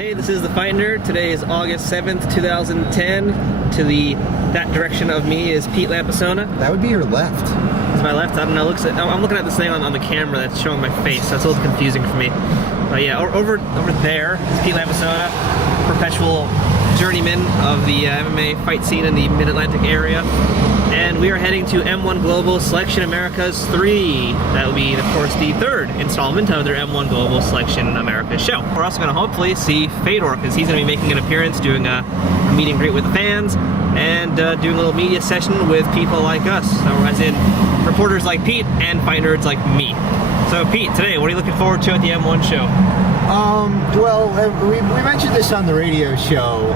Hey, this is the Fight Nerd. Today is August 7th, 2010. To that direction of me is Pete Lampasona. That would be your left. It's my left. I don't know. I'm looking at this thing on the camera that's showing my face. So it's a little confusing for me. But yeah, over there is Pete Lampasona, perpetual journeyman of the MMA fight scene in the Mid-Atlantic area. And we are heading to M-1 Global Selection Americas 3. That will be, of course, the third installment of their M-1 Global Selection Americas show. We're also going to hopefully see Fedor, because he's going to be making an appearance, doing a meet and greet with the fans, and doing a little media session with people like us. So, as in reporters like Pete and fight nerds like me. So, Pete, today, what are you looking forward to at the M1 show? We mentioned this on the radio show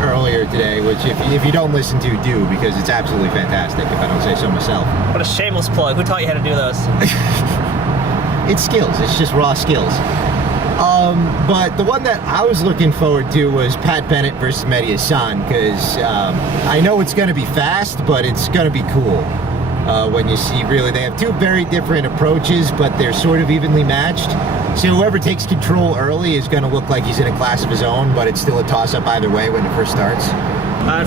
earlier today, which if you don't listen to, do, because it's absolutely fantastic, if I don't say so myself. What a shameless plug. Who taught you how to do those? It's skills. It's just raw skills. But the one that I was looking forward to was Pat Bennett versus Mehdi Hassan, because I know it's going to be fast, but it's going to be cool. When you see, really, they have two very different approaches, but they're sort of evenly matched. So whoever takes control early is going to look like he's in a class of his own, but it's still a toss-up either way when it first starts.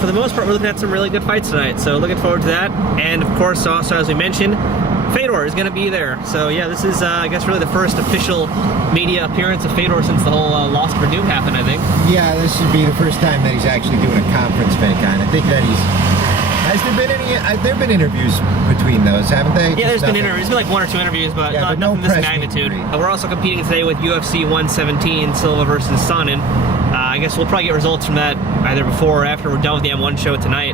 For the most part, we're looking at some really good fights tonight, so looking forward to that. And of course, also, as we mentioned, Fedor is going to be there. So yeah, this is, I guess, really the first official media appearance of Fedor since the whole Lost for Doom happened, I think. Yeah, this should be the first time that he's actually doing a conference of any kind. I think that has there been any? There have been interviews between those, haven't they? Yeah, there's been interviews. There's been like one or two interviews, but not no this magnitude. We're also competing today with UFC 117, Silva versus Sonnen. I guess we'll probably get results from that either before or after we're done with the M1 show tonight.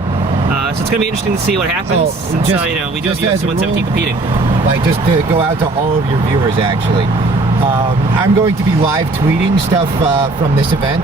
So it's going to be interesting to see what happens since we do have UFC 117 competing. Like, just to go out to all of your viewers, actually. I'm going to be live tweeting stuff from this event.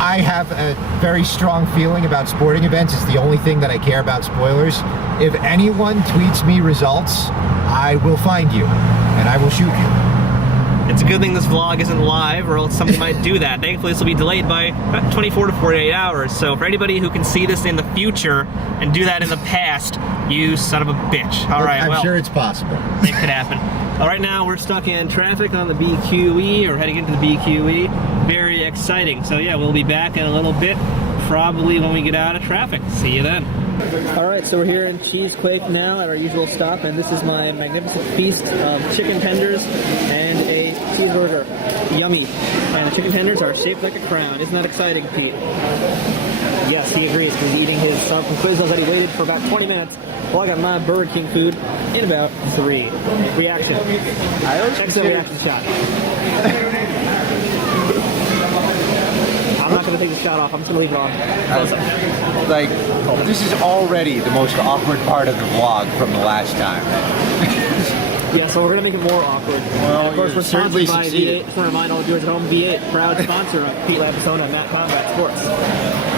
I have a very strong feeling about sporting events. It's the only thing that I care about spoilers. If anyone tweets me results, I will find you, and I will shoot you. It's a good thing this vlog isn't live, or else somebody might do that. Thankfully, this will be delayed by about 24 to 48 hours. So for anybody who can see this in the future and do that in the past, you son of a bitch. All right, I'm sure it's possible. It could happen. Right now, we're stuck in traffic on the BQE, or heading into the BQE. Very exciting. So yeah, we'll be back in a little bit, probably when we get out of traffic. See you then. Alright, so we're here in Cheesequake now at our usual stop, and this is my magnificent feast of chicken tenders and a cheeseburger. Yummy. And the chicken tenders are shaped like a crown. Isn't that exciting, Pete? Yes, he agrees, because he's eating his stuff from Quiznos that he waited for about 20 minutes. Well, I got my Burger King food in about 3. Reaction. Excellent reaction shot. I'm not going to take the shot off. I'm just going to leave it on. Like, this is already the most awkward part of the vlog from the last time. Yeah, so we're going to make it more awkward. Well, and of course, we're certainly sponsored by V8. Just want to remind all the viewers at home, V8, proud sponsor of Pete Lampasona and Matt Combat Sports.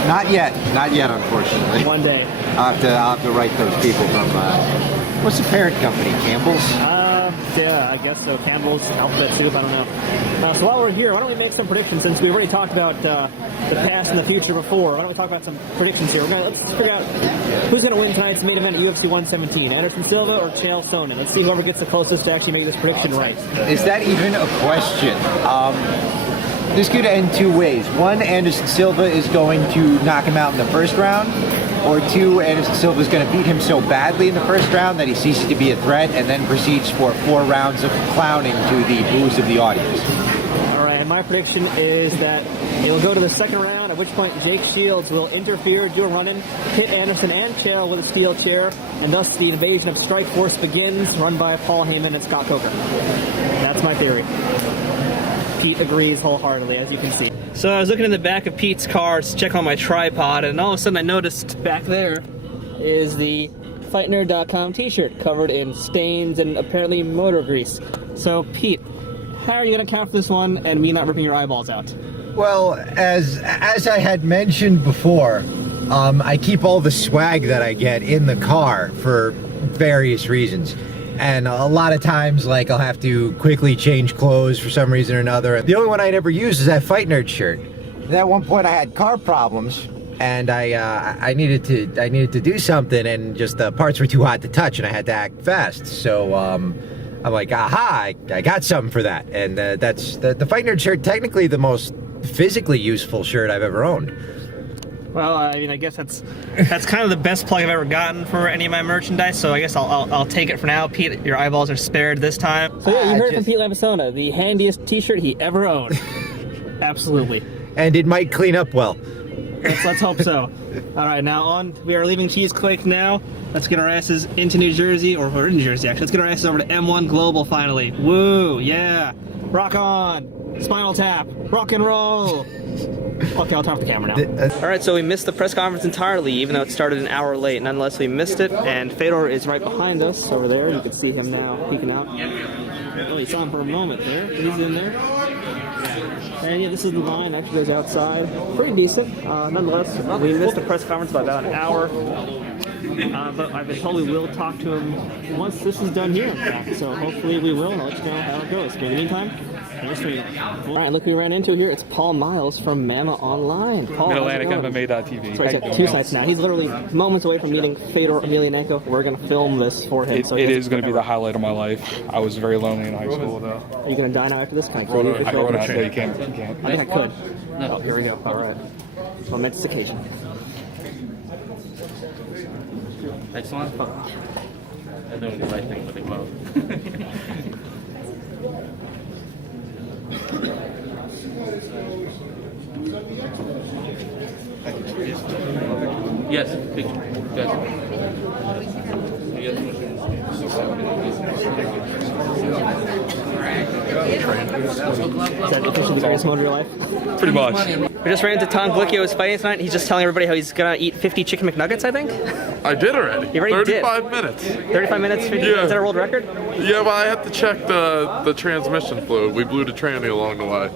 Not yet, unfortunately. One day. I'll have to write those people from, what's the parent company, Campbell's? Yeah, I guess so. Campbell's, Alphabet Soup, I don't know. So while we're here, why don't we make some predictions, since we've already talked about the past and the future before. Why don't we talk about some predictions here? Let's figure out who's going to win tonight's main event at UFC 117, Anderson Silva or Chael Sonnen. Let's see whoever gets the closest to actually make this prediction right. Is that even a question? This could end two ways. One, Anderson Silva is going to knock him out in the first round. Or two, Anderson Silva is going to beat him so badly in the first round that he ceases to be a threat and then proceeds for 4 rounds of clowning to the boos of the audience. All right, and my prediction is that it will go to the second round, at which point Jake Shields will interfere, do a run-in, hit Anderson and Chael with a steel chair, and thus the invasion of Strikeforce begins, run by Paul Heyman and Scott Coker. That's my theory. Pete agrees wholeheartedly, as you can see. So I was looking in the back of Pete's car to check on my tripod, and all of a sudden I noticed back there is the FightNerd.com t-shirt covered in stains and apparently motor grease. So Pete, how are you going to count for this one and me not ripping your eyeballs out? Well, as I had mentioned before, I keep all the swag that I get in the car for various reasons. And a lot of times, like, I'll have to quickly change clothes for some reason or another. The only one I never use is that Fight Nerd shirt. And at one point I had car problems, and I needed to do something, and just the parts were too hot to touch, and I had to act fast. So I'm like, aha, I got something for that. And that's the Fight Nerd shirt, technically the most physically useful shirt I've ever owned. Well, I mean, I guess that's kind of the best plug I've ever gotten for any of my merchandise. So I guess I'll take it for now. Pete, your eyeballs are spared this time. So yeah, you heard from Pete Lampasona, the handiest T-shirt he ever owned. Absolutely. And it might clean up well. Let's hope so. All right, we are leaving Cheesequake now. Let's get our asses into New Jersey, or in New Jersey actually. Let's get our asses over to M-1 Global finally. Woo, yeah. Rock on. Spinal Tap. Rock and roll. Okay, I'll turn off the camera now. All right, so we missed the press conference entirely, even though it started an hour late. Nonetheless, we missed it, and Fedor is right behind us over there. You can see him now peeking out. Oh, you saw him for a moment there. He's in there. And yeah, this is the line. Actually goes outside. Pretty decent. Nonetheless, we missed the press conference by about an hour. But I've been told we will talk to him once this is done here, in fact. So hopefully we will, and I'll let you know how it goes. But in the meantime, all right, look who we ran into here. It's Paul Miles from Mama Online. Paul, Mid-Atlantic-MMA.tv. So he's got 2 sites now. He's literally moments away from meeting Fedor Emelianenko. We're going to film this for him. It is going to be the highlight of my life. I was very lonely in high school, though. Are you going to die now after this? Can I kill you? I hope not. No, you can't. I think I could. Oh, here we go. All right. Momentous occasion. Excellent. I'm doing the right thing with the glove. Yes, picture. Is that officially the greatest moment of your life? Pretty much. We just ran into Tom Gallicchio who's fighting tonight. He's just telling everybody how he's gonna eat 50 chicken McNuggets, I think. I did already. You already 35 did. minutes. 35 minutes? 50? Yeah. Is that a world record? Yeah, but I have to check the transmission fluid. We blew the tranny along the way.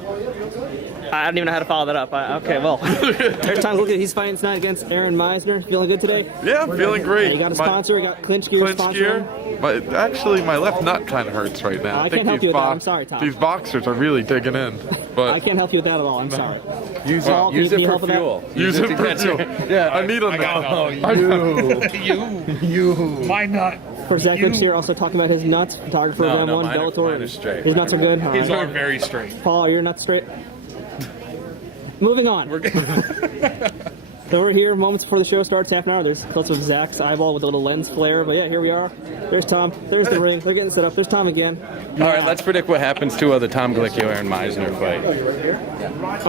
I don't even know how to follow that up. Okay, well. There's Tom Gallicchio. He's fighting tonight against Aaron Meisner. Feeling good today? Yeah, I'm feeling great. You got a sponsor. You got Clinch Gear sponsor. Actually, my left nut kind of hurts right now. I can't help you with that. I'm sorry, Tom. These boxers are really digging in. But I can't help you with that at all. I'm sorry. Use it for fuel. Use it for fuel. Yeah, I need a nut. Oh, you. My nut. For Zack Lynch here, also talking about his nuts. Photographer of M1, Bellator. Mine is straight. His nuts are good. His are very straight. Paul, are your nuts straight? Moving on. So we're here moments before the show starts, half an hour. There's clips of Zach's eyeball with a little lens flare. But yeah, here we are. There's Tom. There's the ring. They're getting set up. There's Tom again. All right, let's predict what happens to the Tom Gallicchio Aaron Meisner fight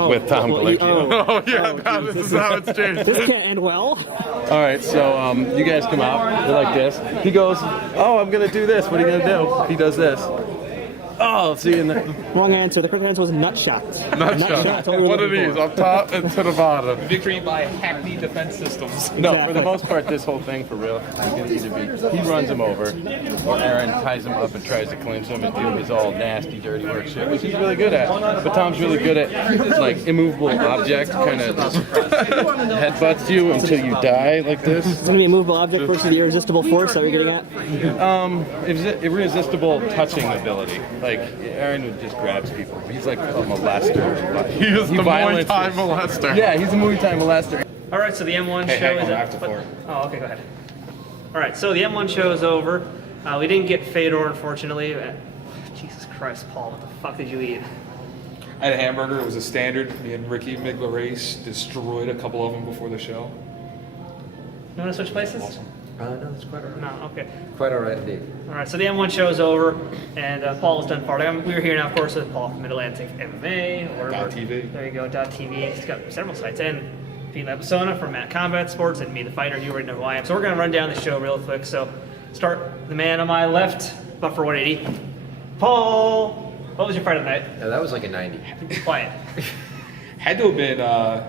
with Tom Gallicchio. This is how it's changed. This can't end well. All right, so you guys come out. You're like this. He goes, oh, I'm going to do this. What are you going to do? He does this. Oh, see you in the... Wrong answer. The correct answer was nut shot. Nut shot. What are these? Up top and to the bottom. Victory by Hackney Defense Systems. No, for the most part, this whole thing, for real, is going to either be he runs him over, or Aaron ties him up and tries to clinch him and do his all nasty, dirty work shit, which he's really good at. But Tom's really good at, like, immovable object, kind of just headbutts you until you die, like this. It's going to be a movable object versus the irresistible force that we're getting at? Irresistible touching ability. Like, Aaron just grabs people. He's like a molester. He is the Muay Thai molester. Yeah, he's a Muay Thai molester. All right, so the M1 show is... Oh, okay, go ahead. All right, so the M1 show is over. We didn't get Fedor, unfortunately. Jesus Christ, Paul, what the fuck did you eat? I had a hamburger. It was a standard. Me and Ricky Migler destroyed a couple of them before the show. You want to switch places? Awesome. No, it's quite all right. No, okay. Quite all right indeed. All right, so the M1 show is over, and Paul has done part of it. We were here now, of course, with Paul from Mid-Atlantic MMA. Or .tv. There you go, .tv. He's got several sites. And Peter Lampasona from Matt Combat Sports, and me, the fighter. You already know who I am. So we're going to run down the show real quick. So start the man on my left, Buffer 180. Paul, what was your fight of the night? Yeah, that was like a 90. Quiet. Had to have been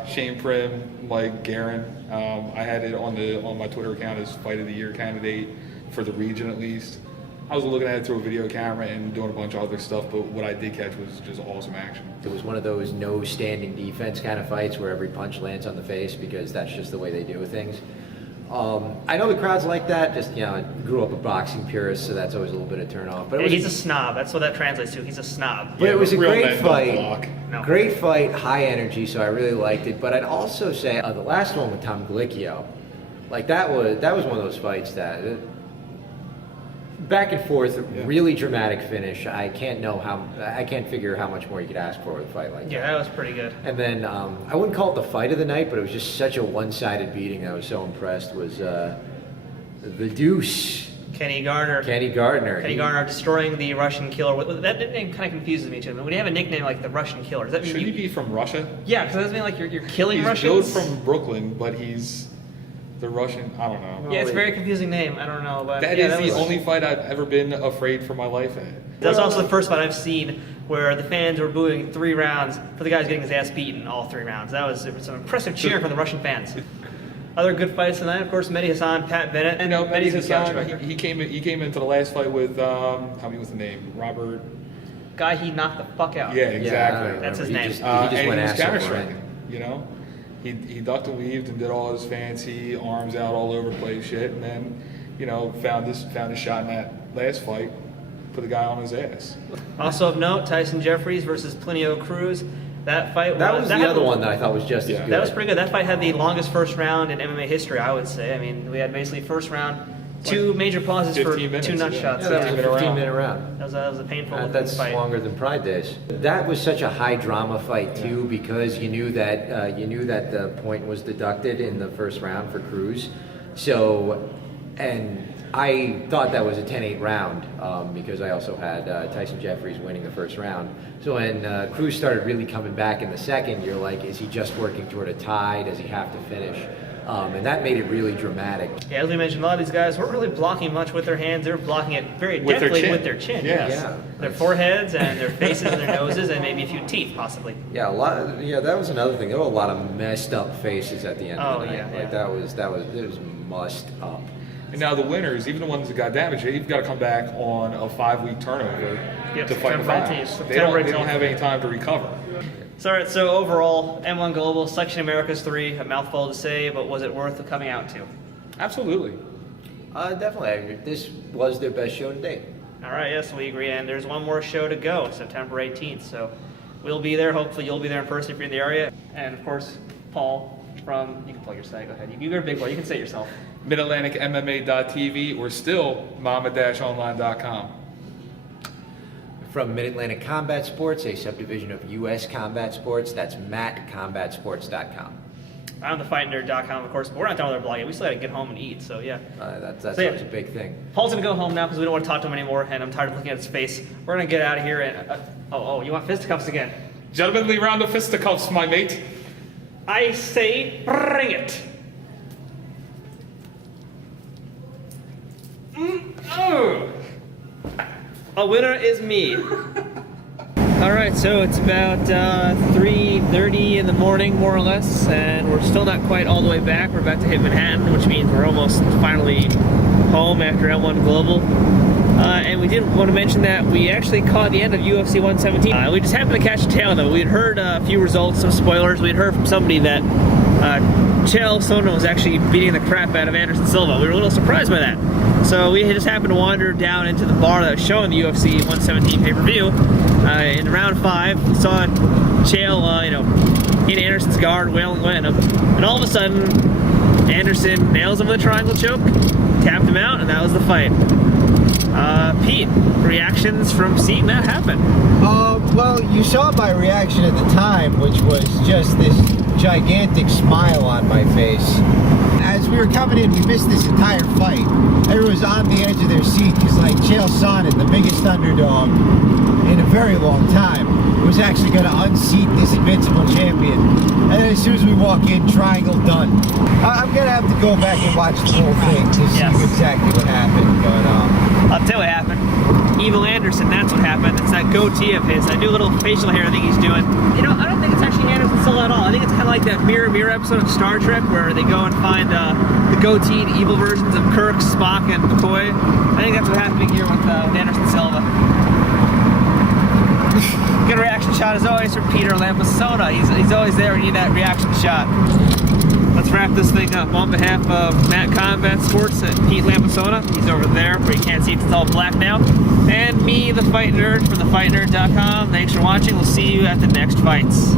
Shane Prim, like Garen. I had it on my Twitter account as Fight of the Year candidate for the region at least. I was looking at it through a video camera and doing a bunch of other stuff, but what I did catch was just awesome action. It was one of those no standing defense kind of fights where every punch lands on the face because that's just the way they do things. I know the crowd's like that. Just, I grew up a boxing purist, so that's always a little bit of turn off. But he's a snob. That's what that translates to. He's a snob. But it was a great fight. No. Great fight, high energy, so I really liked it. But I'd also say the last one with Tom Gallicchio, like that was one of those fights that Back and forth, really dramatic finish. I can't figure how much more you could ask for with a fight like that. Yeah, that was pretty good. And then I wouldn't call it the fight of the night, but it was just such a one-sided beating. I was so impressed. Was the Deuce, Kenny Garner. Kenny Gardner, destroying the Russian Killer. That nickname kind of confuses me too. I mean, when you have a nickname like the Russian Killer, does that mean Should he be from Russia? Yeah, because that doesn't mean like you're killing He's Russians. billed from Brooklyn, but he's the Russian. I don't know. Yeah, it's a very confusing name. I don't know, but That yeah, is that the was, only fight I've ever been afraid for my life at. That's also the first fight I've seen where the fans were booing 3 rounds for the guy getting his ass beaten all 3 rounds. It was an impressive cheer from the Russian fans. Other good fights tonight, of course, Mehdi Hassan, Pat Bennett. And no, Mehdi's Mehdi a couch Hassan, striker. he came into the last fight with help me with the name, Robert. Guy he knocked the fuck out. Yeah, exactly. That's his He name. just And went he was ass over counter it. striking. You know, he ducked and weaved and did all his fancy arms out all over the place shit, and then found a shot in that last fight, put the guy on his ass. Also of note, Tyson Jeffries versus Plinio Cruz. That fight That was the other one that I thought was just as good. That was pretty good. That fight had the longest first round in MMA history, I would say. I mean, we had basically first round, 2 major pauses for 15 minutes, 2 nut yeah. shots. Yeah, that was a 15-minute 15-minute round. That was a painful looking That's fight. longer than Pride Days. That was such a high drama fight too, because you knew that the point was deducted in the first round for Cruz. So, and I thought that was a 10-8 round because I also had Tyson Jeffries winning the first round. So when Cruz started really coming back in the second, you're like, is he just working toward a tie? Does he have to finish? And that made it really dramatic. Yeah, as we mentioned, a lot of these guys weren't really blocking much with their hands. They were blocking it very With their deftly chin. with their chin. Yeah. Yes. Yeah. Their foreheads and their faces and their noses and maybe a few teeth, possibly. Yeah, that was another thing. There were a lot of messed up faces at the end of the night. Yeah, Like it was mussed up. And now the winners, even the ones that got damaged, they've got to come back on a 5-week turnover Yep, to fight the September finals. 18th. They don't September 18th. have any time to recover. So, all right, so overall, M1 Global, Selection Americas 3, a mouthful to say, but was it worth coming out to? Absolutely. Definitely. This was their best show to date. All right, yes, we agree. And there's one more show to go, September 18th. So we'll be there. Hopefully you'll be there in person if you're in the area. And of course, Paul from, you can plug your site, go ahead. You're a big boy, you can say it yourself. MidAtlanticMMA.tv or still mama-online.com. From Mid-Atlantic Combat Sports, a subdivision of U.S. Combat Sports, that's mattcombatsports.com. I'm thefightnerd.com, of course, but we're not done with our blog yet. We still got to get home and eat, so yeah. That's So, yeah. always a big thing. Paul's going to go home now because we don't want to talk to him anymore, and I'm tired of looking at his face. We're going to get out of here and... you want fisticuffs again? Gentlemanly round of fisticuffs, my mate. I say, bring it! A winner is me. All right, so it's about 3:30 in the morning, more or less, and we're still not quite all the way back. We're about to hit Manhattan, which means we're almost finally home after M1 Global. And we did want to mention that we actually caught the end of UFC 117. We just happened to catch the tail of it. We'd heard a few results, some spoilers. We'd heard from somebody that Chael Sonnen was actually beating the crap out of Anderson Silva. We were a little surprised by that. So we just happened to wander down into the bar that was showing the UFC 117 pay-per-view. In round 5, we saw Chael, in Anderson's guard, wailing away at him. And all of a sudden, Anderson nails him with a triangle choke, tapped him out, and that was the fight. Pete, reactions from seeing that happen? Well, you saw my reaction at the time, which was just this gigantic smile on my face. As we were coming in, we missed this entire fight. Everyone was on the edge of their seat because, like, Chael Sonnen, the biggest underdog in a very long time, was actually going to unseat this invincible champion. And then as soon as we walk in, triangle done. I'm going to have to go back and watch the whole thing to see exactly what happened. But I'll tell you what happened. Evil Anderson, that's what happened. It's that goatee of his. That new little facial hair I think he's doing. I don't think it's actually Anderson Silva at all. I think it's kind of like that Mirror Mirror episode of Star Trek where they go and find the goateed evil versions of Kirk, Spock, and McCoy. I think that's what happened here with Anderson Silva. Good reaction shot as always from Peter Lampasona. He's always there when you need that reaction shot. Let's wrap this thing up. On behalf of Matt Combat Sports and Pete Lampasona, he's over there where you can't see it's all black now, and me, the Fight Nerd from thefightnerd.com. Thanks for watching. We'll see you at the next fights.